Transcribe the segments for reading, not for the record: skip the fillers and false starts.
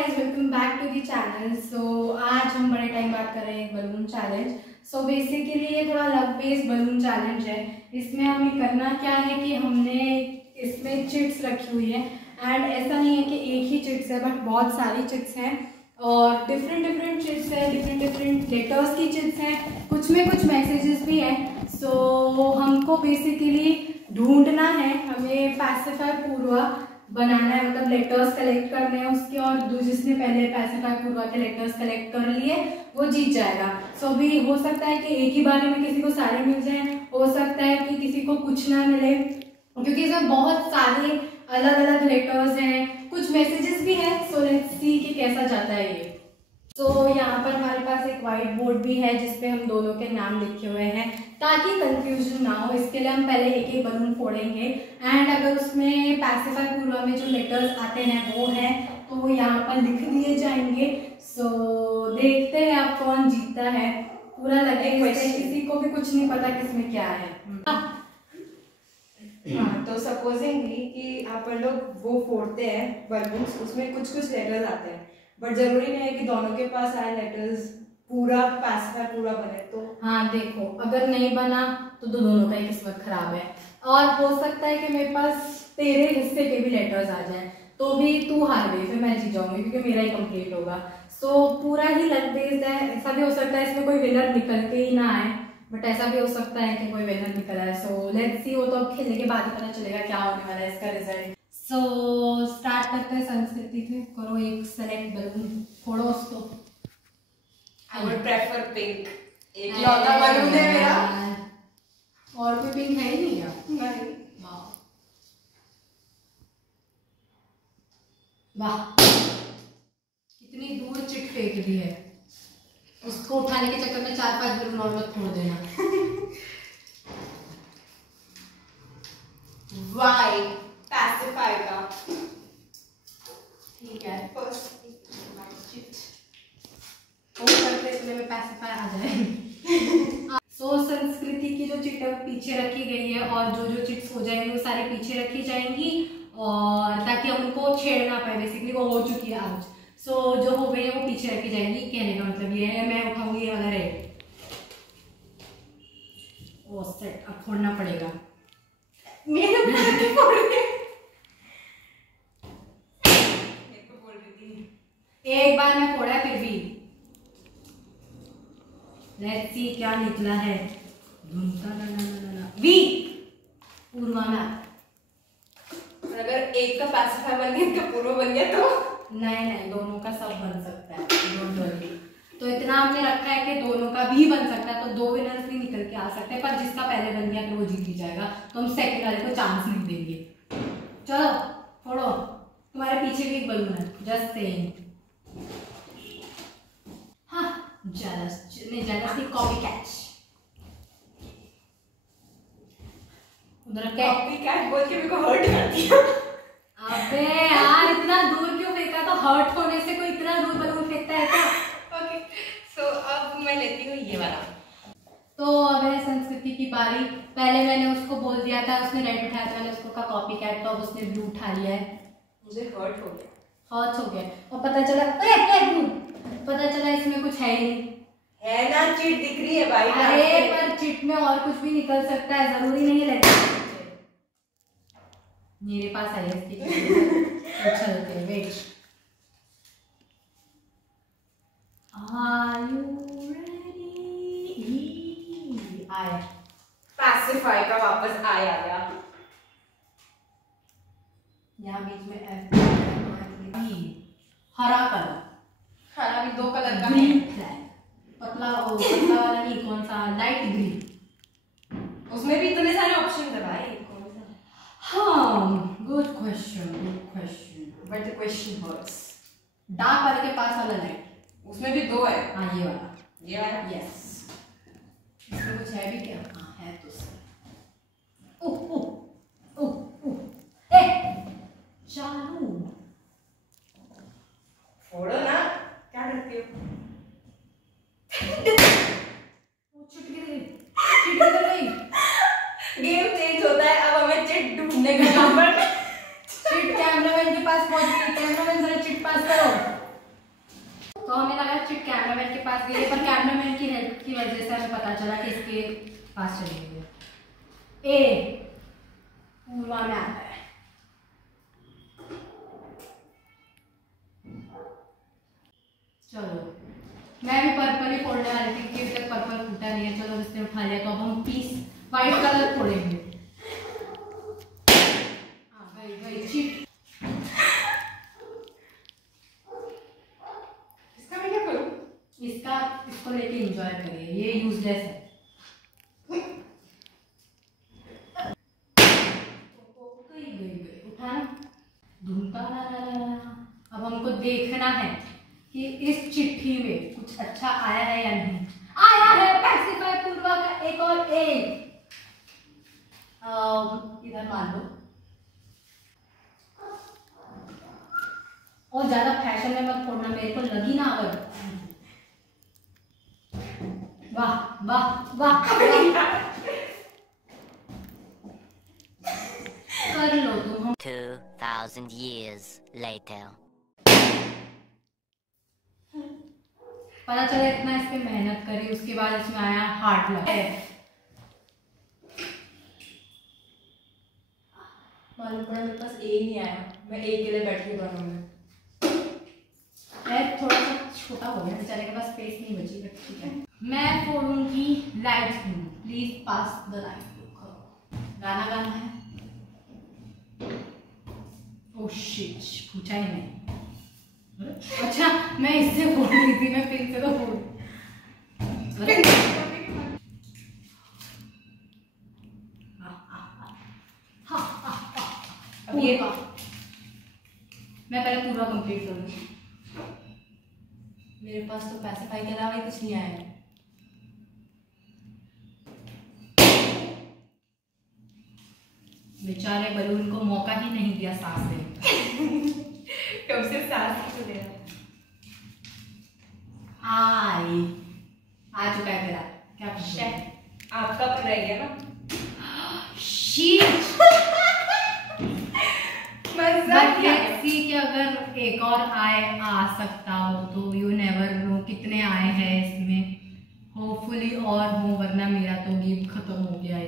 Guys, welcome back to the channel. So आज हम बड़े टाइम बात कर रहे हैं बलून चैलेंज। सो बेसिकली ये थोड़ा लव बेस्ड बलून चैलेंज है। इसमें हमें करना क्या है कि हमने इसमें चिट्स रखी हुई है एंड ऐसा नहीं है कि एक ही चिट्स है, बट बहुत सारी चिट्स हैं और डिफरेंट चिट्स है, डिफरेंट लेटर्स की चिट्स हैं, कुछ में कुछ मैसेजेस भी हैं। सो हमको बेसिकली ढूंढना है, हमें पैसिफाई पूर्वा बनाना है, मतलब लेटर्स कलेक्ट करने हैं उसके, और जिसने पहले पैसिफाई पूर्वा के लेटर्स कलेक्ट कर लिए वो जीत जाएगा। सो अभी हो सकता है कि एक ही बार में किसी को सारे मिल जाए, हो सकता है कि किसी को कुछ ना मिले, क्योंकि इसमें बहुत सारे अलग अलग लेटर्स हैं, कुछ मैसेजेस भी हैं। सो लेट्स सी कि कैसा जाता है ये। तो यहाँ पर हमारे पास एक वाइट बोर्ड भी है जिसपे हम दोनों के नाम लिखे हुए हैं ताकि कंफ्यूजन ना हो। इसके लिए हम पहले एक एक बलून फोड़ेंगे एंड अगर उसमें पैसिफाई पूर्वा में जो लेटर्स आते हैं वो है तो वो यहाँ पर लिख दिए जाएंगे। सो देखते हैं आप कौन जीतता है। पूरा लगे किसी को भी कुछ नहीं पता किसमें क्या है। हाँ, तो सपोजिंगली कि आप लोग वो फोड़ते हैं बलून्स, उसमें कुछ लेटर्स आते हैं, बट जरूरी नहीं है कि दोनों के पास आए लेटर्स पूरा पैसिफाई पूरा बने। तो हाँ देखो, अगर नहीं बना तो दोनों का ही किस्मत खराब है, और हो सकता है कि मेरे पास तेरे हिस्से के भी लेटर्स आ जाएं तो भी तू हार गई, फिर मैं जीत जाऊंगी क्योंकि मेरा ही कंप्लीट होगा। सो पूरा ही लक बेस्ड है। ऐसा भी हो सकता है इसमें कोई विनर निकल के ही ना आए, बट ऐसा भी हो सकता है कि कोई विनर निकल आए। सो लेट्स सी, वो तो अब खेलने के बाद ही पता चलेगा क्या होने वाला है इसका रिजल्ट। सो स्टार्ट करते हैं संस्कृति थे। करो एक सेलेक्ट बलून, फोड़ो उसको। I would prefer pink. एक लौता बलून है मेरा, और कोई पिंक है ही नहीं यार। नहीं। वाह, कितनी दूर चिट फेंक दी है। उसको उठाने के चक्कर में 4-5 बलून और मत फोड़ देना। वाई पैसिफाई का ठीक है, फर्स्ट हो सकता है इसमें पैसिफाई आ जाए। सो संस्कृति की जो चिट पीछे रखी गई है और जो चिट्स हो जाएंगी वो सारे पीछे रखी जाएंगी, और ताकि हम उनको छेड़ ना पाए। बेसिकली वो हो चुकी है आज। सो जो हो गई है वो पीछे रखी जाएंगी। कहने का मतलब ये है, मैं उठाऊंगी ये वाला रेड। ओ सेट, अब फोड़ना पड़ेगा। मेरे ऊपर नहीं फोड़ रहे, मेरे को बोल रही थी। एक बार मैं फोड़ा फिर भी। लेट्स सी क्या निकला है। वी पूर्वा में। अगर एक का पैसिफाई बन गया, एक का पूर्व बन गया तो नहीं, दोनों का सब बन सकता है, डोंट वरी। तो इतना हमने रखा है कि दोनों का भी बन सकता है, तो 2 विनर्स भी निकल के आ सकते हैं, पर जिसका पहले बन गया तो वो जीत ही जाएगा। तो हम सेकंड वाले को चांस नहीं देंगे। चलो फोड़ो, तुम्हारे पीछे भी एक बलून है, जस्ट सेइंग। हाँ, जेलस की कॉपी कैच। उधर कॉपी कैट बोल के मेरे को हर्ट कर दिया। अबे यार, इतना दूर क्यों फेंका? तो हर्ट होने से कोई इतना दूर बलून फेंकता है क्या? ओके, सो अब मैं लेती हूँ ये वाला। तो अब है संस्कृति की बारी। पहले मैंने उसको बोल दिया था, उसने रेड उठाया था, मैंने उसको कहा कॉपी कैट, तो अब उसने ब्लू उठा लिया है। मुझे हर्ट हो गया। हर्ट हो गया, और पता चला इसमें कुछ है ही नहीं। है ना, चिट दिख रही है भाई। अरे पर चिट में और कुछ भी निकल सकता है, जरूरी नहीं है लेटर। मेरे पास आई है इसकी। चलते हैं, वेट। Are you ready? आया पैसिफाई का वापस आ गया। यहाँ बीच में हरा कलर। हरा भी 2 कलर का है। ग्रीन फ्लैग, पतला वाला नहीं, कौन सा, लाइट ग्रीन। उसमें भी इतने सारे ऑप्शन है भाई। हाँ, good question. But the question hurts. Dark वाले के पास वाला लाइट, उसमें भी 2 है। हाँ ये वाला, ये वाला। यस। इसमें कुछ है भी क्या? हाँ है तो सर। ओह ए चालू। फोड़ो ना, क्या करती हो? चिट गिर गई। गेम चेंज होता है, अब हमें चिट ढूंढने का काम है। चिट कैमरामैन के पास पहुंच गई। कैमरामैन जरा चिट पास करो। के लिए, पर कैमरामैन की हेल्प की वजह से हमें पता चला कि इसके पास चले गए। ए पूर्वा में आता है। चलो मैं भी पर्पल ही फोड़ने वाली थी क्योंकि अभी तक पर्पल फूटा नहीं है। चलो इसने उठा लिया तो अब हम पीस व्हाइट कलर फोड़ेंगे। गई चिट। इसका मैं क्या करूं? इसको लेके एंजॉय करिए, ये यूजलेस है। गई उठाना ढूंढता अब हमको देखना है कि इस चिट्ठी में कुछ अच्छा आया है या नहीं। आया है पैसिफाई पूर्वा का एक और एक। इधर मान लो और ज्यादा फैशन में मत फोड़ना, मेरे को लगी ना अगर। वाह वाह वाह कर लो तुम। 2000 years later. पता चला इतना इस पे मेहनत करी, उसके बाद इसमें आया हार्ट लग। मालूम पड़ा मेरे पास ए नहीं आया, मैं ए के लिए बैठी दोनों में। थोड़ा सा छोटा हो गया, बेचारे के पास स्पेस नहीं बची, बट ठीक है। मैं फोड़ूंगी light blue. Please pass the light blue. गाना गाना है। ओह शिट, पूछा ही नहीं। अच्छा मैं इससे फोड़ रही थी, मैं पिन से तो फोड़। अब ये मैं पहले पूरा कंप्लीट करूंगी। मेरे पास तो पैसिफाई के अलावा ही कुछ नहीं आया। बेचारे बलून को मौका ही नहीं दिया सांस लेने। कब से सांस ही ले रहा। आ चुका है तेरा क्या पूछा है? आपका पर रह गया ना। शीट। कि अगर एक और आए आ सकता हो तो यू नेवर नो कितने आए हैं इसमें। होपफुली और हो, वरना मेरा तो गेम खत्म हो गया है।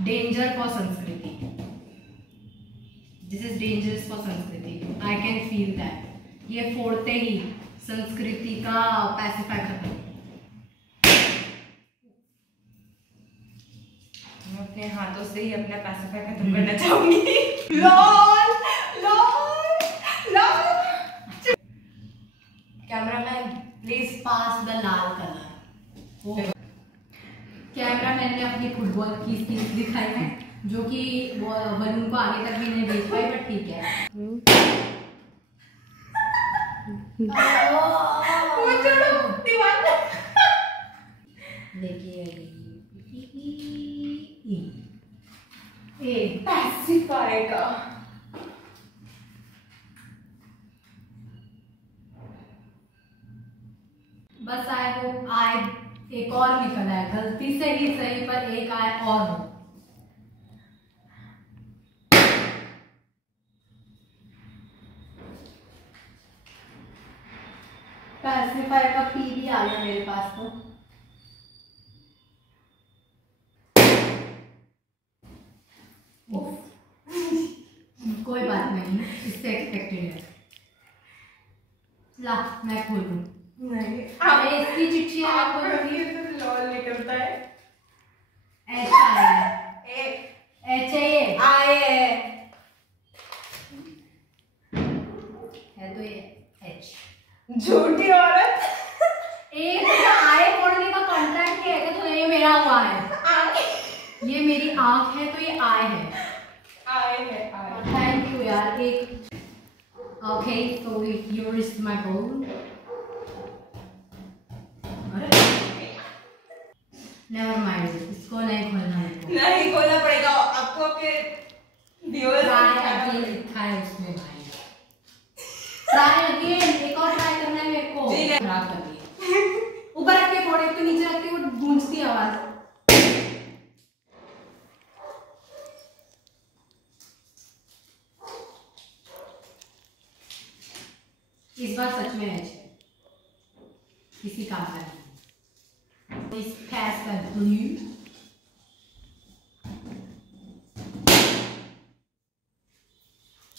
डेंजर फॉर संस्कृति। दिस इज डेंजरस फॉर संस्कृति। I can feel that. ये फोड़ते ही संस्कृति का पैसिफाई खत्म। मैं अपने हाथों से ही अपना पैसिफाई खत्म करना चाहूंगी। Lol lol lol. Cameraman please pass the Lal colour. Cameraman ने अपनी फुटबॉल की स्किल्स दिखाई है, जो कि बलून को आगे तक भी नहीं देख पाई, बट ठीक है। देखिए पैसिफाई का बस आए हो। आए एक और निकल आया, गलती से ही सही पर एक आए और हो। पैसिफाई का पी भी आ गया मेरे पास तो। कोई बात नहीं, इससे एक्सपेक्टेड है। ला मैं खोल दूं। नहीं अरे इसकी चिट्ठी है, मैं खोल दूंगी। तो लॉल निकलता है। एच आया है। एच है ये। आए है तो ये एच। झूठी औरत। एक आए फोड़ने का कॉन्ट्रैक्ट किया है तो ये मेरा हुआ है। ये मेरी आंख है तो ये आए है। आए है आए। थैंक यू यार। एक ओके तो your is my goal. Never mind, इसको नहीं खोलना है। नहीं खोलना पड़ेगा आपको, आपके व्यूअर्स लिखा है उसमें भाई। ट्राई अगेन, एक और ट्राई करना है मेरे को। खराब कर दिया। ऊपर रख के फोड़े तो नीचे रख के वो गूंजती आवाज। इस बार सच में एच है। किसी काम का नहीं। इस पैस का ब्लू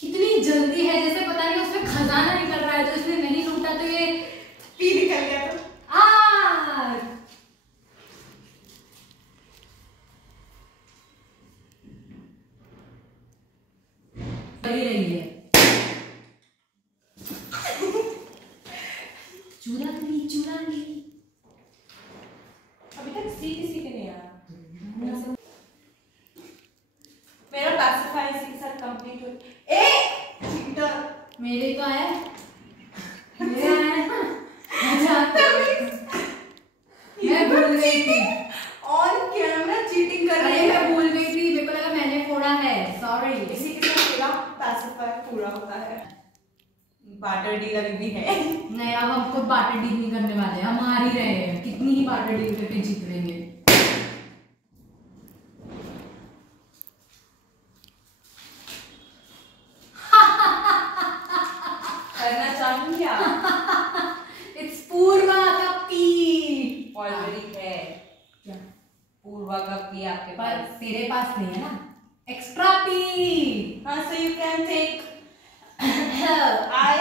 कितनी जल्दी है, जैसे पता नहीं उसमें खजाना निकल रहा है, जो इसने नहीं लूटा तो ये पी निकल गया तो बड़ी रही है। चुरा ली अभी तक सी किसी के नहीं आया। मेरा पैसिफाई इसी के साथ कंप्लीट हो। चीटर मेरे तो आया, मेरे आया ना। अच्छा मैं भूल गई थी ऑन कैमरा चीटिंग कर रही अरे है। मैं भूल गई थी, मेरे को लगा मैंने फोड़ा है, सॉरी। इसी के साथ मेरा पैसिफाई पूरा होता है। बार्टर डील अभी भी है। नहीं, अब हम खुद बार्टर डील नहीं करने वाले, हम हार ही रहे हैं, कितनी ही बार्टर डील करके जीत लेंगे। करना चाहूंगी आप? इट्स पूर्वा का पी ऑलरेडी है क्या, पूर्वा का पी आपके पर पास। तेरे पास नहीं है ना एक्स्ट्रा पी। हाँ, so you can take I।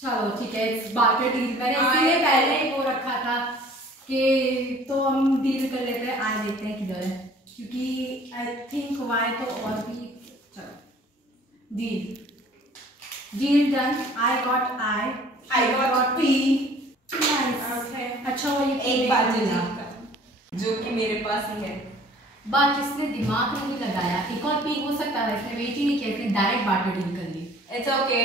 चलो ठीक है, इट्स बार्टर डील। मैंने I- इसीलिए पहले ही वो रखा था कि तो हम डील कर लेते हैं। आज देखते हैं किधर है, क्योंकि आई थिंक वाई तो और भी। चलो deal done. I got I got P। Nice. अच्छा वो ये एक बार जो कि मेरे पास ही है। बात इसने दिमाग नहीं लगाया, एक और पी हो सकता है, इसने वेट ही नहीं किया, इसने डायरेक्ट बार्टर डील कर ली। It's okay.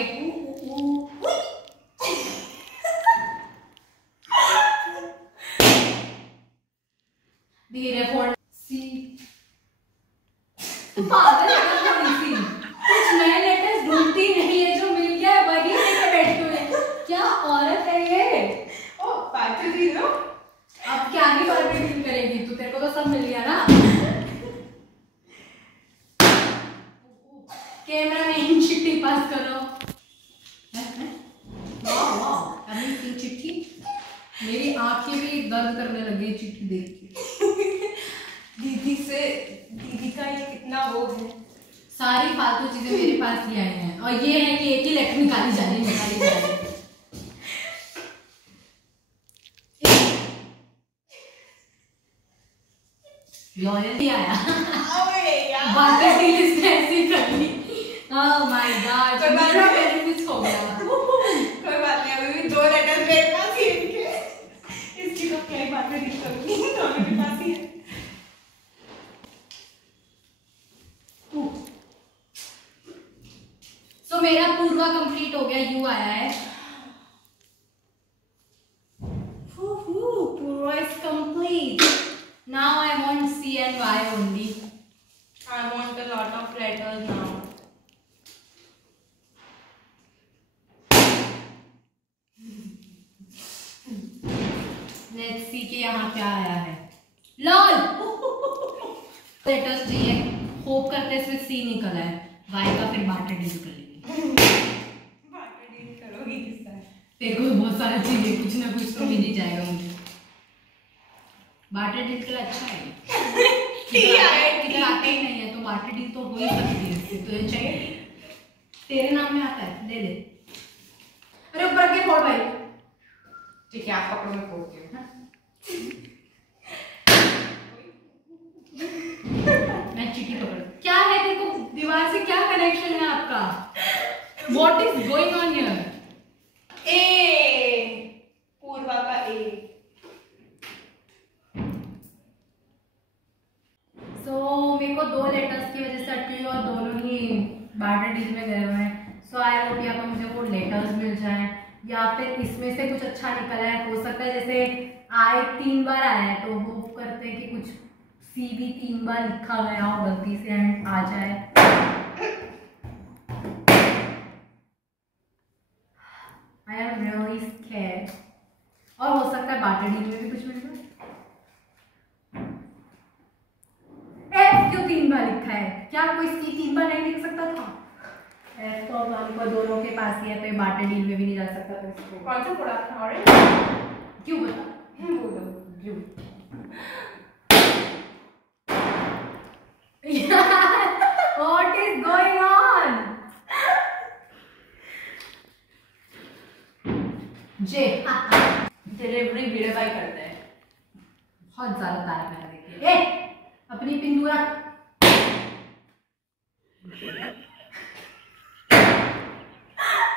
धीरे फोड़ सी। पागल है क्या थोड़ी सी? कुछ नए लेटर्स ढूंढती नहीं है, जो मिल गया है वही लेके बैठी हुई है। क्या औरत है ये? ओ बार्टर डील लो। अब क्या ही बार्टर डील करेगी तू, तेरे को तो सब मिल गया ना। कैमरा में चिट्ठी पास करो। वाह वाह, अभी की चिट्ठी, मेरी आंखें भी दर्द करने लगी चिट्ठी देख के। दीदी का ये कितना वो है। सारी फालतू चीजें मेरे पास ही आई हैं, और ये है कि एक ही लेटर निकाली जा रही है। लॉयल्टी आया। बाकी डील इसने ऐसे कर ली। ओह माय गॉड, मेरा बेनिफिट हो गया। कोई बात नहीं, अभी भी 2 लेटर मेरे पास ही है इनके। इसकी तो क्या ही बातें नहीं करूंगी, दोनों के पास ही है। सो मेरा पूर्वा कंप्लीट हो गया, यू आया है। Purva is complete. Now I want C and Y only. I want a lot of letters now. Let's see कि यहाँ क्या आया है। लॉल लेटर्स चाहिए, होप करते हैं इसमें सी निकला है, वाई का फिर बार्टर डील कर लेंगे। बार्टर डील करोगी किस तरह? तेरे को बहुत सारा चाहिए, कुछ ना कुछ तो मिल ही जाएगा मुझे। बार्टर डील के लिए अच्छा है। इधर आता ही नहीं है तो बार्टर डील तो हो ही सकती है इससे। तो ये चाहिए, तेरे नाम में आता है, ले ले। अरे ऊपर के फोड़ भाई। ठीक है, आप कपड़ों में फोड़ती हो। मैं चिट्ठी पकड़। क्या है, देखो दीवार से क्या कनेक्शन है आपका? What is going on here? ए पूर्वा का ए। सो मेरे को 2 लेटर्स की वजह से अटकी और दोनों ही बार्टर डील में गए हुए हैं। सो आई होप या तो मुझे वो लेटर्स मिल जाए, या फिर इसमें से कुछ अच्छा निकला है। हो सकता है जैसे आई 3 बार आया है, तो होप करते हैं कि कुछ सी भी 3 बार लिखा गया हो गलती से एंड आ जाए। I am really scared. और हो सकता है बार्टर डील में भी कुछ मिल जाए। एफ क्यों 3 बार लिखा है? क्या कोई सी 3 बार नहीं लिख सकता था? एफ तो हम को दोनों के पास ही है, तो बार्टर डील में भी नहीं जा सकता था इसको। कौन सा फोड़ा था? ऑरेंज। क्यों बता? बोलो क्यों? What is going on? जे डिलीवरी वीडियो बाय करते हैं। बहुत ज्यादा तारीफ है देखिए। ए अपनी पिंडू रख।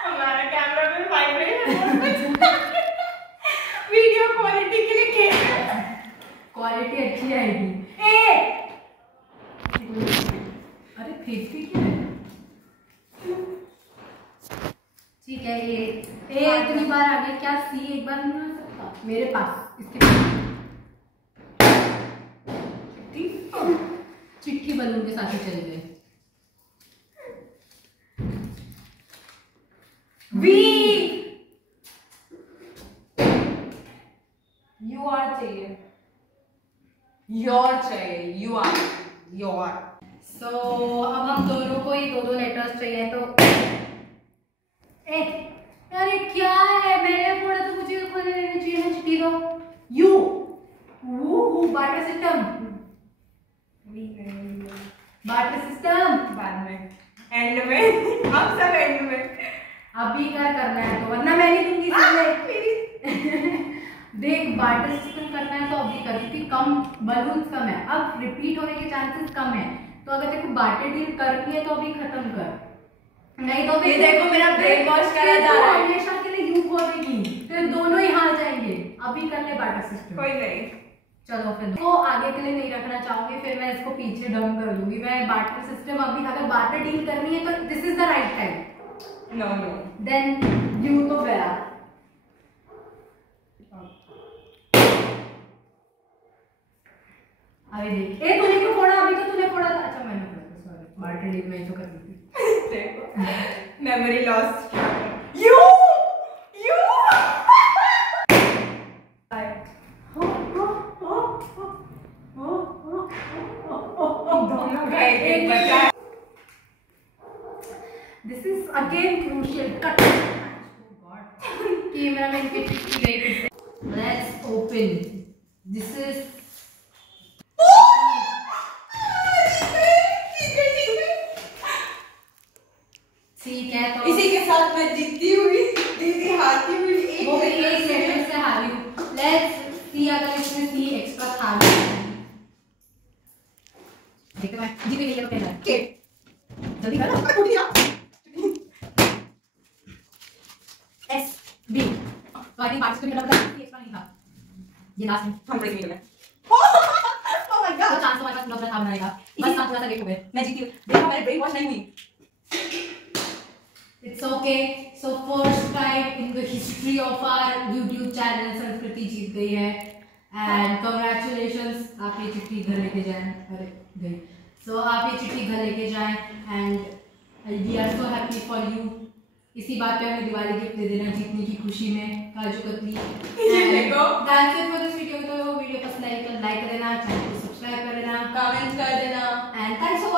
हमारा कैमरा में वाइब्रेट है। वीडियो क्वालिटी के लिए खेल रहे हैं। क्वालिटी अच्छी आएगी। ए अरे फेंकती क्या है? ठीक है ए इतनी बार आ गया, क्या सी एक बार नहीं आ सकता मेरे पास? इसके चिट्ठी बलून के साथ ही चले गए। वी यू आर चाहिए, योर चाहिए, यू आर योर। सो अब हम दोनों को ही 2-2 लेटर्स चाहिए तो अरे क्या है, मैंने फोड़ा तो मुझे खोलने लेना चाहिए ना। चिट्ठी दो। You barter system, barter system बाद में, एंड में, हम सब एंड में। अभी क्या करना है तो, वरना मैं नहीं दूंगी सीधे। देख बाटर सिस्टम करना है तो अभी कर, क्योंकि कम बलून्स कम है, अब रिपीट होने के चांसेस कम है। तो अगर तेरे को बाटर डील करनी है तो अभी खत्म कर, नहीं तो फिर देखो मेरा ब्रेन वॉश करा जा रहा है। हमेशा के लिए यू बोलेगी, फिर दोनों ही हार जाएंगे। अभी कर ले बाटर सिस्टम। कोई नहीं, चलो फिर तो आगे के लिए नहीं रखना चाहूंगी, फिर मैं इसको पीछे डाउन कर दूंगी। मैं बाटर सिस्टम अभी, अगर बाटर डील करनी है तो this is the right time. No no then you तो गया। अभी देख, ए तूने क्यों फोड़ा? अभी तो तूने फोड़ा था। अच्छा मैंने फोड़ा था, सॉरी। बाटर डील मैं ही तो कर दी थी। Memory loss. You this is again crucial cut. Camera man के चिट्ठी गई फिर से। Let's open. दिस इज ठीक है, तो इसी के साथ मैं जीतती हुई, दीदी हारती हुई, वो भी एक लेटर से हारी हूँ। लेट्स सी अगर इसमें सी एक्स्ट्रा था। देखते हैं जीत गई है तो क्या है? के जल्दी करो। एस बी तो आई थिंक पार्टिसिपेंट का मतलब एक्स्ट्रा नहीं था। ये लास्ट में हम ब्रेक में ओह माय गॉड, तो चांस हमारे पास पूरा था बनाएगा। बस आप थोड़ा सा लेट हो गए, मैं जीती हूँ। देखो मेरे ब्रेन वॉश नहीं हुई। It's okay. So first time in the history of our YouTube channel संस्कृति जीत गई है and congratulations, आप ये चिट्ठी घर लेके जाएं। अरे गई। So आप ये चिट्ठी घर लेके जाएं and we are so happy for you. इसी बात पे हमें दिवाली गिफ्ट दे देना जीतने की खुशी में, काजू कतली। देखो That's it for this video। तो वीडियो पसंद आई तो लाइक कर देना, चैनल को सब्सक्राइब कर देना, कमेंट कर देना and thanks for